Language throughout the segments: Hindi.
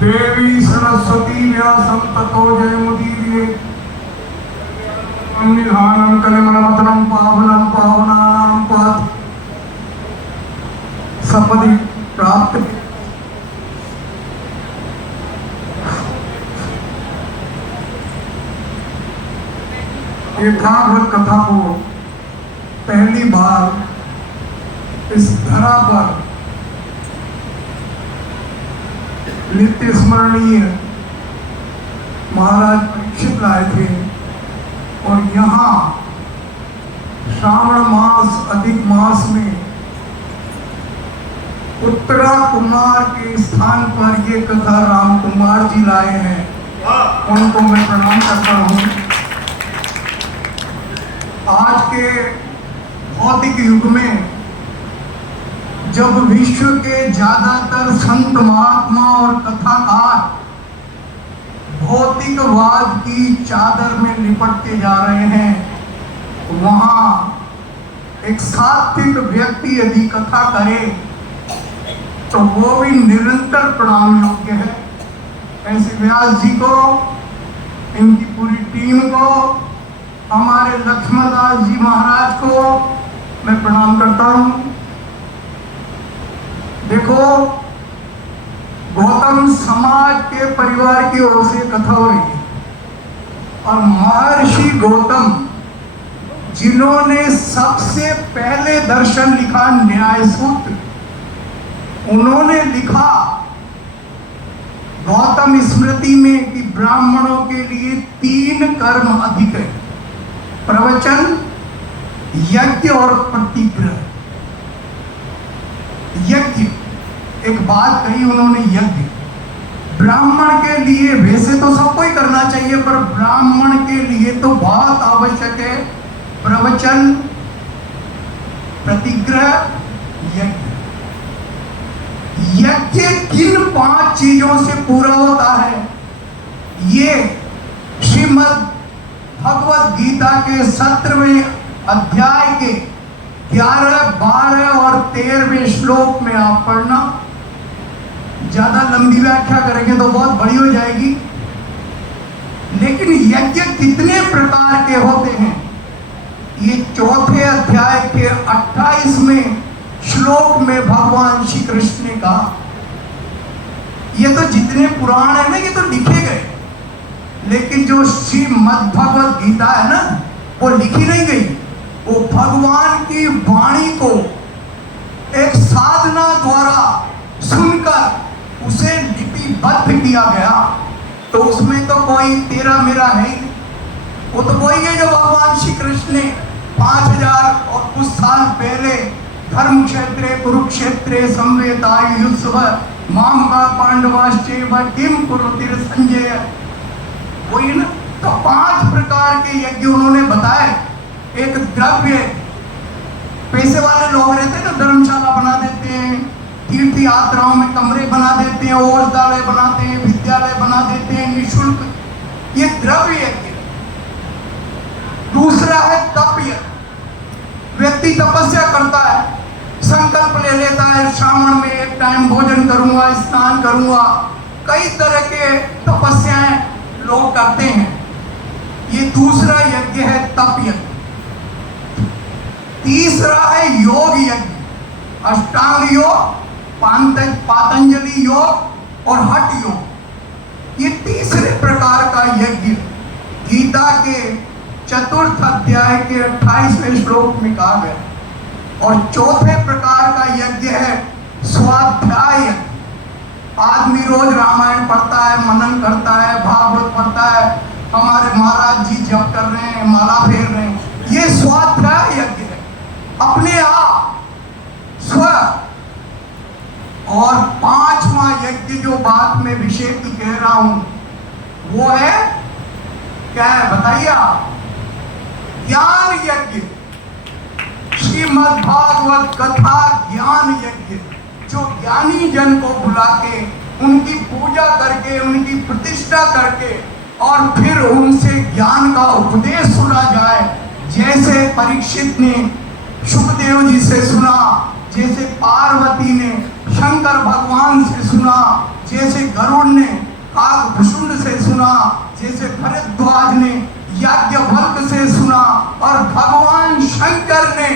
देवी सरस्वती व्यासं ततो जयमुदीरये निधानं कलिमलमथनं पावनं पावनानां पात सपदि प्राप्त। ये भागवत कथा को पहली बार इस धरा पर नित्य स्मरणीय महाराज परीक्षित लाए थे और यहाँ श्रावण मास अधिक मास में उत्तरा कुमार के स्थान पर ये कथा राम कुमार जी लाए हैं, उनको मैं प्रणाम करता हूँ। आज के भौतिक युग में जब विश्व के ज्यादातर संत महात्मा और कथाकार भौतिकवाद की चादर में लिपटते जा रहे हैं, वहां एक सात्विक व्यक्ति यदि कथा करे तो वो भी निरंतर प्रणाम योग्य है। ऐसे व्यास जी को, इनकी पूरी टीम को, हमारे लक्ष्मणदास जी महाराज को मैं प्रणाम करता हूं। देखो, गौतम समाज के परिवार की ओर से कथा हो रही है और महर्षि गौतम जिन्होंने सबसे पहले दर्शन लिखा न्याय सूत्र, उन्होंने लिखा गौतम स्मृति में कि ब्राह्मणों के लिए 3 कर्म अधिक है: प्रवचन, यज्ञ और प्रतिग्रह। यज्ञ, एक बात कही उन्होंने, यज्ञ ब्राह्मण के लिए वैसे तो सबको ही करना चाहिए, पर ब्राह्मण के लिए तो बहुत आवश्यक है। प्रवचन, प्रतिग्रह, यज्ञ। यज्ञ किन 5 चीजों से पूरा होता है? ये श्रीमद् भगवत गीता के 17वें अध्याय के 11, 12 और 13वें श्लोक में आप पढ़ना। ज्यादा लंबी व्याख्या करेंगे तो बहुत बड़ी हो जाएगी, लेकिन यज्ञ कितने प्रकार के होते हैं ये 4थे अध्याय के 28वें श्लोक में भगवान श्री कृष्ण ने कहा। ये तो जितने पुराण है ना, ये तो लिखे गए, लेकिन जो श्रीमद् भगवत गीता है ना, वो लिखी नहीं गई। वो भगवान की वाणी को एक साधना द्वारा सुनकर उसे लिपिबद्ध किया गया। तो उसमें तो कोई तेरा मेरा है ही, वो तो वही है जो भगवान श्री कृष्ण ने 5000 और कुछ साल पहले धर्म क्षेत्रे कुरुक्षेत्रे संवेतायुयुत्सव माम का पांडवाश्चैव किम कुरुतिर संजय, वही ना। तो 5 प्रकार के यज्ञ उन्होंने बताए। एक द्रव्य, पैसे वाले लोग रहते हैं तो धर्मशाला बना देते हैं, तीर्थ यात्राओं में कमरे बना देते हैं, औषधालय बनाते हैं, विद्यालय बना देते हैं निःशुल्क, ये द्रव्य यज्ञ। दूसरा है तप यज्ञ। व्यक्ति तपस्या करता है, संकल्प ले लेता है, श्रावण में एक टाइम भोजन करूंगा, स्नान करूंगा, कई तरह के तपस्याएं लोग करते हैं। ये दूसरा यज्ञ है तप यज्ञ। तीसरा है योग यज्ञ, अष्टांग योग, पातंजलि योग और हठ योग। ये तीसरे प्रकार का यज्ञ गीता के 4th अध्याय के 28वें श्लोक में कहा गया। और चौथे प्रकार का यज्ञ है स्वाध्याय यज्ञ। आदमी रोज रामायण पढ़ता है, मनन करता है, भागवत पढ़ता है, हमारे महाराज जी जप कर रहे हैं, माला फेर रहे हैं, ये स्वाध्याय यज्ञ है, अपने आप स्व। और 5वां यज्ञ जो बात में विषय की कह रहा हूं वो है, क्या है बताइए आप? ज्ञान यज्ञ। श्रीमद् भागवत कथा ज्ञान यज्ञ, जो ज्ञानी जन को बुला के उनकी पूजा करके, उनकी प्रतिष्ठा करके और फिर उनसे ज्ञान का उपदेश सुना जाए। जैसे परीक्षित ने सुखदेव जी से सुना, जैसे पार्वती ने शंकर भगवान से सुना, जैसे गरुड़ ने काकभुषुंड से सुना, जैसे भरद्वाज ने याज्ञवल्क्य से सुना, और भगवान शंकर ने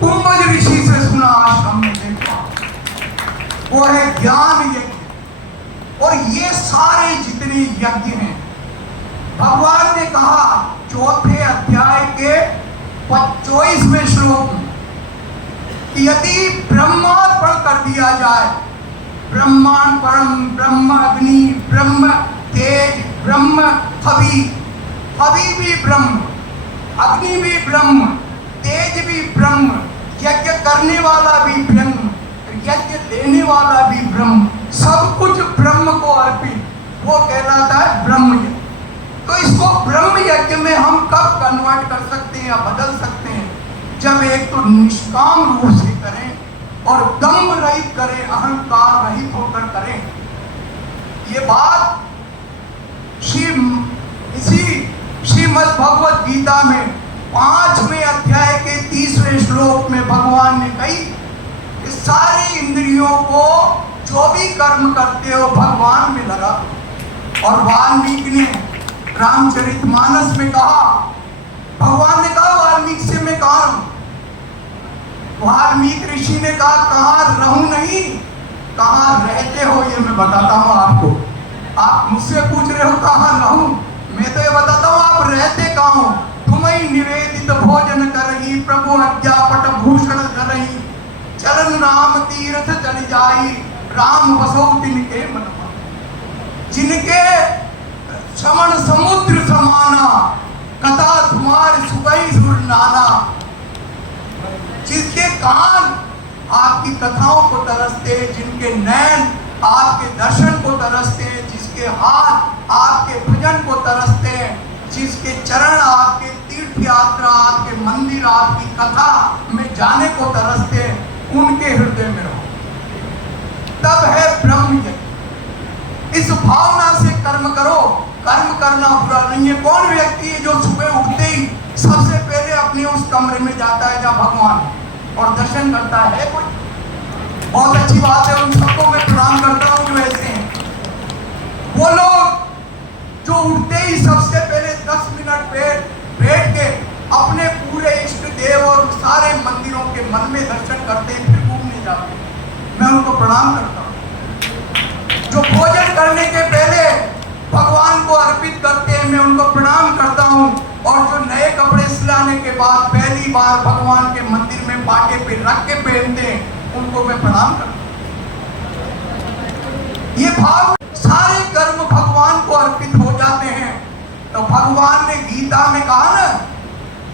कुंभज ऋषि से सुना। आज हमने देखा वो है ज्ञान यज्ञ। और ये सारे जितने यज्ञ हैं, भगवान ने कहा चौथे अध्याय के 24वें श्लोक में कि यदि ब्रह्मार्पण कर दिया जाए, ब्रह्मांड परम, ब्रह्म अग्नि, ब्रह्म तेज, ब्रह्म हवि, हवि भी ब्रह्म, अग्नि भी ब्रह्म, तेज भी ब्रह्म, यज्ञ करने वाला भी ब्रह्म, यज्ञ लेने वाला भी ब्रह्म, सब कुछ ब्रह्म को अर्पित, वो कहलाता है ब्रह्म यज्ञ। तो इसको ब्रह्म यज्ञ में हम कब कन्वर्ट कर सकते हैं या बदल सकते हैं? जब एक तो निष्काम रूप से करें और दम्भ रहित करें, अहंकार रहित होकर करें। ये बात इसी श्रीमद् भगवत गीता में 5वें अध्याय के 30वें श्लोक में भगवान ने कही कि सारी इंद्रियों को जो भी कर्म करते हो भगवान में लगा। और वाल्मीकि ने रामचरितमानस में कहा, भगवान ने कहा वाल्मीकि से मैं कहा हूं। वाल्मीकि ऋषि ने कहा कहाँ रहूं नहीं, कहाँ रहते हो ये मैं बताता हूं आपको। आप मुझसे पूछ रहे हो कहाँ रहूं, मैं तो ये बताता हूं आप रहते कहाँ हो। तुम्हें निवेदित भोजन करही, प्रभु अज्ञापट भूषण धरही, चरण राम तीर्थ चल जाई, राम बसो तिनके मन। जिनके श्रवण समुद्र समाना, कथा तुम्हार सुबह सुर नाना। जिनके कान आपकी कथाओं को तरसते, जिनके नैन आपके दर्शन को तरसते हैं, जिसके हाथ आपके भजन को तरसते हैं, जिसके चरण आपके तीर्थ यात्रा, आपके मंदिर, आपकी कथा में जाने को तरसते हैं, उनके हृदय में रहो। तब है ब्रह्म यज्ञ। इस भावना से कर्म करो। कर्म करना बुरा नहीं है। कौन व्यक्ति है जो सुबह उठते ही सबसे पहले अपने उस कमरे में जाता है जहाँ भगवान और दर्शन करता है? कोई बहुत अच्छी बात है, उन सबको मैं प्रणाम करता हूँ जो ऐसे हैं। वो लोग जो उठते ही सबसे पहले 10 मिनट बैठ के अपने पूरे इष्ट देव और सारे मंदिरों के मन में दर्शन करते हैं, फिर घूमने जाते हैं, मैं उनको प्रणाम करता हूँ। जो भोजन करने के पहले भगवान को अर्पित करते हैं, मैं उनको प्रणाम करता हूँ। और जो नए कपड़े सिलाने के बाद पहली बार भगवान के मंदिर में पाटे पे रख के पहनते हैं, उनको मैं प्रणाम करता हूँ। ये भाव सारे कर्म भगवान को अर्पित हो जाते हैं। तो भगवान ने गीता में कहा ना,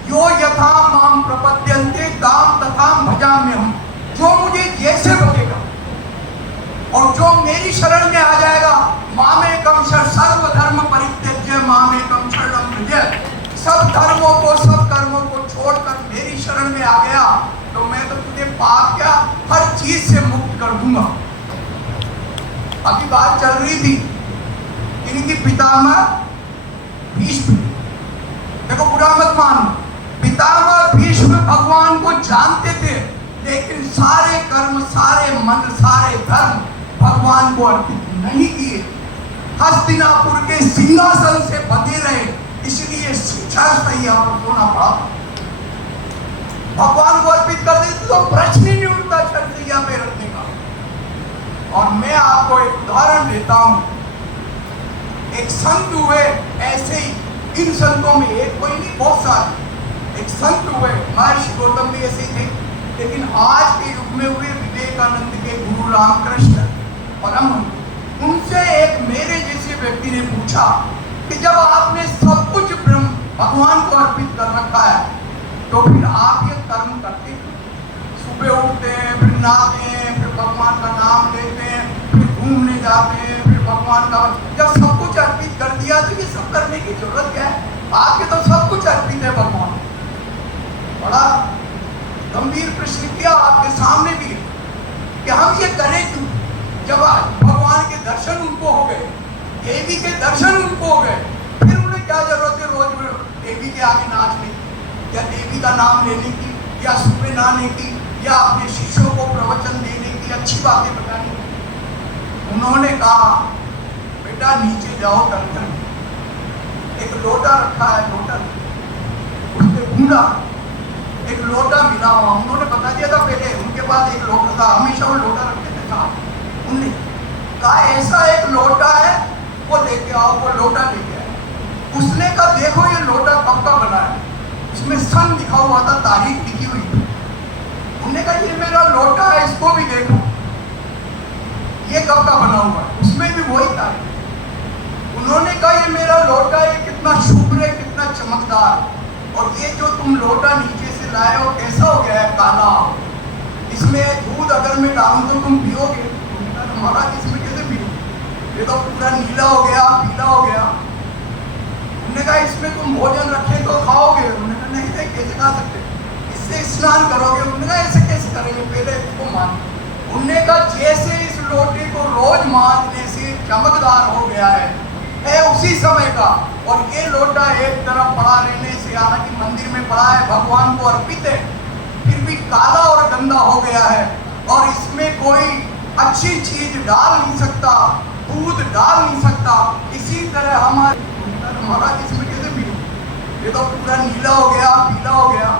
यो यथा माम प्रपद्यन्ते ताम तथा भजाम्यहम्। जो मुझे जैसे भजेगा और जो मेरी शरण में आ जाएगा, मामेकम सर्व धर्म परित्यज्य मामेकम शरणं व्रज। सब धर्मों को, सब कर्मों को छोड़कर मेरी शरण में आ गया तो मैं तो तुझे पाप क्या हर चीज से मुक्त कर दूंगा। अभी बात चल रही थी इनकी पितामह भीष्म। देखो बुरा मत मानो, पितामह भीष्म भगवान को जानते थे, लेकिन सारे कर्म, सारे मन, सारे धर्म भगवान को अर्पित नहीं किए। हस्तिनापुर के सिंहासन से बंधे रहे, इसलिए शिक्षा सैया पर सोना पड़ा। भगवान को अर्पित कर देते तो प्रश्न ही नहीं उठता छठैया पे रखने का। और मैं आपको एक उदाहरण देता हूं। एक संत हुए ऐसे ही, इन संतों में एक कोई नहीं, बहुत सारे। एक संत हुए, महर्षि गौतम भी ऐसे थे, लेकिन आज के युग में हुए विवेकानंद के गुरु रामकृष्ण परम। उनसे एक मेरे जैसे व्यक्ति ने पूछा कि जब आपने सब कुछ ब्रह्म भगवान को अर्पित कर रखा है, तो फिर आप ये कर्म करते हैं? सुबह उठते हैं, फिर नहाते हैं, फिर भगवान का नाम लेते हैं, फिर घूमने जाते हैं, फिर भगवान का, जब सब कुछ अर्पित कर दिया तो ये सब करने की जरूरत क्या है? आपके तो सब कुछ अर्पित है भगवान। बड़ा गंभीर प्रश्न किया, आपके सामने भी है कि हम ये करें क्यों? जब भगवान के दर्शन उनको हो गए, देवी के दर्शन उनको हो गए, फिर उन्हें क्या जरूरत है रोज देवी के आगे नाचने की, या देवी का नाम लेने की, या सुबह नहाने की, या अपने शिष्यों को प्रवचन देने की, अच्छी बातें बताने की? उन्होंने कहा बेटा नीचे जाओ टंकर में, एक लोटा रखा है, लोटा उसने ढूंढा, एक लोटा मिला हुआ, उन्होंने बता दिया था पहले उनके पास एक लोटा था, हमेशा वो लोटा रखते थे। कहा उन्होंने कहा ऐसा एक लोटा है, वो लेके आओ, वो लोटा लेके आए। उसने कहा देखो ये लोटा कब का बना है, उसमें सन लिखा हुआ था, तारीख लिखी हुई थी। उन्होंने कहा ये मेरा लोटा है, इसको भी देखो ये कब का बना हुआ है, उसमें भी वही तारीख। उन्होंने कहा ये मेरा लोटा है, कितना शुभ्र है, कितना चमकदार, और ये जो तुम लोटा नीचे से लाए हो कैसा हो गया है, काला, इसमें दूध अगर मैं डालूं तो तुम पियोगे? महाराज इसमें कैसे पियो, ये तो पूरा नीला हो गया, पीला हो गया। उन्होंने कहा इसमें तुम भोजन रखे तो खाओगे? उन्होंने कहा नहीं नहीं, कैसे खा सकते, इससे स्नान करोगे? उन्होंने कहा ऐसे कैसे करेंगे, पहले इसको मान। उन्होंने कहा जैसे इस लोटे को रोज मांजने से चमकदार हो गया है उसी समय का, और ये लोटा एक तरफ पड़ा रहने से, हालांकि मंदिर में पड़ा है, भगवान को अर्पित है, फिर भी काला और गंदा हो गया है, और इसमें कोई अच्छी चीज डाल नहीं सकता, दूध डाल नहीं सकता। इसी तरह महाराज इसमें कैसे पियो, ये तो पूरा नीला हो गया, पीला हो गया।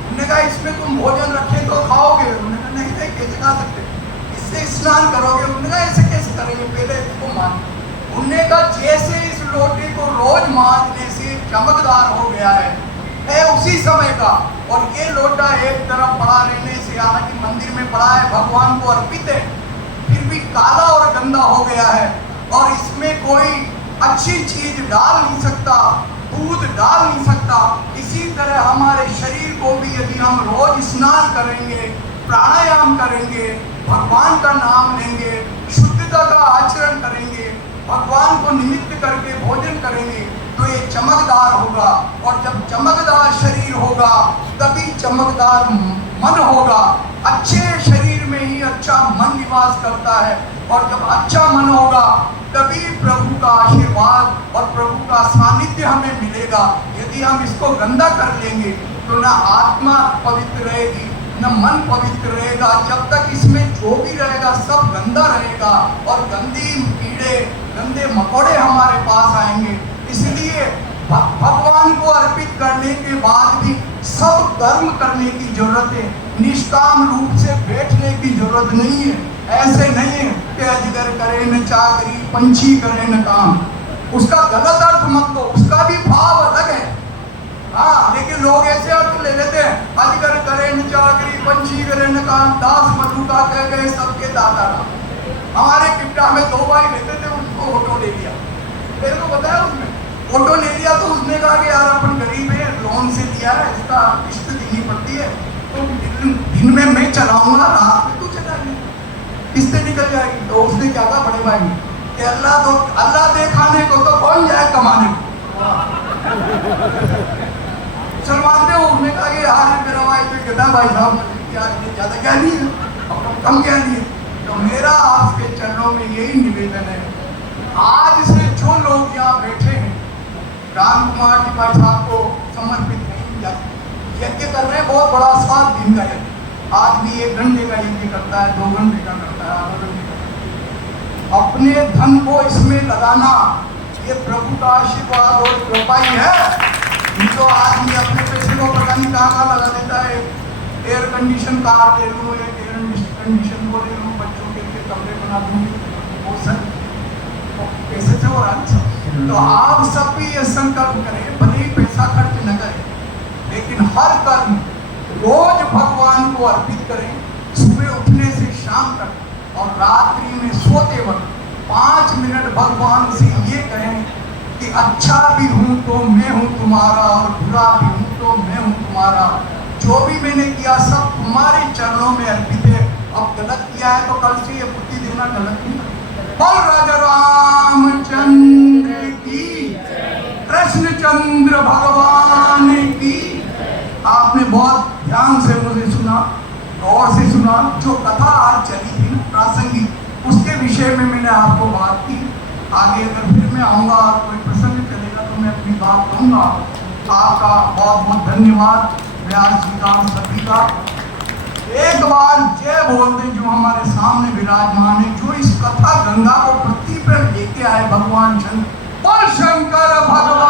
उन्होंने कहा इसमें तुम भोजन रखे तो खाओगे? उन्होंने कहा नहीं नहीं, कैसे खा सकते, इससे स्नान करोगे? उन्होंने कहा ऐसे कैसे करेंगे, पहले इसको मान। उन्होंने कहा जैसे इस लोटे को रोज मांजने से चमकदार हो गया है उसी समय का, और ये लोटा एक तरफ पड़ा रहने से, हालांकि मंदिर में पड़ा है, भगवान को अर्पित है, फिर भी काला और गंदा हो गया है, और इसमें कोई अच्छी चीज डाल नहीं सकता, दूध डाल नहीं सकता। इसी तरह हमारे शरीर को भी यदि हम रोज स्नान करेंगे, प्राणायाम करेंगे, भगवान का नाम लेंगे, शुद्धता का आचरण करेंगे, भगवान को निमित्त करके भोजन करेंगे, तो ये चमकदार होगा, और जब चमकदार शरीर होगा तभी चमकदार मन होगा। अच्छे शरीर में ही अच्छा मन निवास करता है, और जब अच्छा मन होगा तभी प्रभु का आशीर्वाद और प्रभु का सानिध्य हमें मिलेगा। यदि हम इसको गंदा कर लेंगे तो ना आत्मा पवित्र रहेगी, न मन पवित्र रहेगा। जब तक इसमें जो भी रहेगा सब गंदा रहेगा, और गंदी कीड़े, गंदे मकोड़े हमारे पास आएंगे। इसलिए भगवान को अर्पित करने के बाद भी सब कर्म करने की जरूरत है, निष्काम रूप से बैठने की जरूरत नहीं है। ऐसे नहीं है कि अजगर करे न चाकरी, पंछी करे न काम, उसका गलत अर्थ मत लो, उसका भी भाव अलग है। हाँ, लेकिन लोग ऐसे अर्थ ले लेते हैं, अजगर करे न चाकरी, पंछी करे न काम, दास मधुका कह गए सबके दाता राम। हमारे किप्टा में 2 भाई रहते थे, उसको ऑटो ले लिया, मेरे को बताया उसने ऑटो ले लिया, तो उसने कहा कि यार अपन गरीब है, लोन से लिया है, इसका किस्त देनी पड़ती है, तो दिन में मैं चलाऊंगा, रात में तू चलाएंगे, किस्तें निकल जाएगी। तो उसने क्या कहा बड़े भाई कि अल्लाह दे खाने को तो कौन जाए कमाने को। मुसलमान थे, उसने कहा कि यार मेरा भाई तो कहता भाई साहब ज्यादा क्या नहीं है, कम क्या नहीं है। तो मेरा आपके चरणों में यही निवेदन है, आज से जो लोग यहाँ बैठे हैं, राम कुमार जी भाई साहब को समर्पित नहीं किया, यज्ञ कर रहे हैं, बहुत बड़ा 7 दिन का यज्ञ, आज भी 1 घंटे का यज्ञ करता है, 2 घंटे का करता है, आधा घंटे का। अपने धन को इसमें लगाना ये प्रभु का आशीर्वाद और कृपा ही है। तो आदमी अपने पैसे को पता नहीं कहाँ लगा देता है, एयर कंडीशन कार ले लूँ, एक एयर कंडीशन को ले लूँ, बच्चों के लिए कमरे बना दूँगी, वो सब पैसे से हो रहा है। तो आप सब भी ये संकल्प करें, भले ही पैसा खर्च न करें, लेकिन हर कर्म रोज भगवान को अर्पित करें, सुबह उठने से शाम तक, और रात्रि में सोते वक्त 5 मिनट भगवान से ये कहें कि अच्छा भी हूँ तो मैं हूँ तुम्हारा, और बुरा भी हूँ तो मैं हूँ तुम्हारा, जो भी मैंने किया सब तुम्हारे चरणों में अर्पित है। अब गलत किया है तो कल से ये बुद्धि देना गलत नहीं। बोल राजा रामचंद्र की, कृष्णचंद्र भगवान की। आपने बहुत ध्यान से मुझे सुना, गौर से सुना, जो कथा आज चली थी प्रासंगिक, उसके विषय में मैंने आपको बात की। आगे अगर फिर मैं आऊँगा और कोई प्रसंग चलेगा तो मैं अपनी बात कहूँगा। आपका बहुत बहुत धन्यवाद, व्यास जी का, सभी का। एक बार जय बोलते जो हमारे सामने विराजमान है, जो इस कथा गंगा को पृथ्वी पर लेके आए भगवान शंकर, बोल शंकर भगवान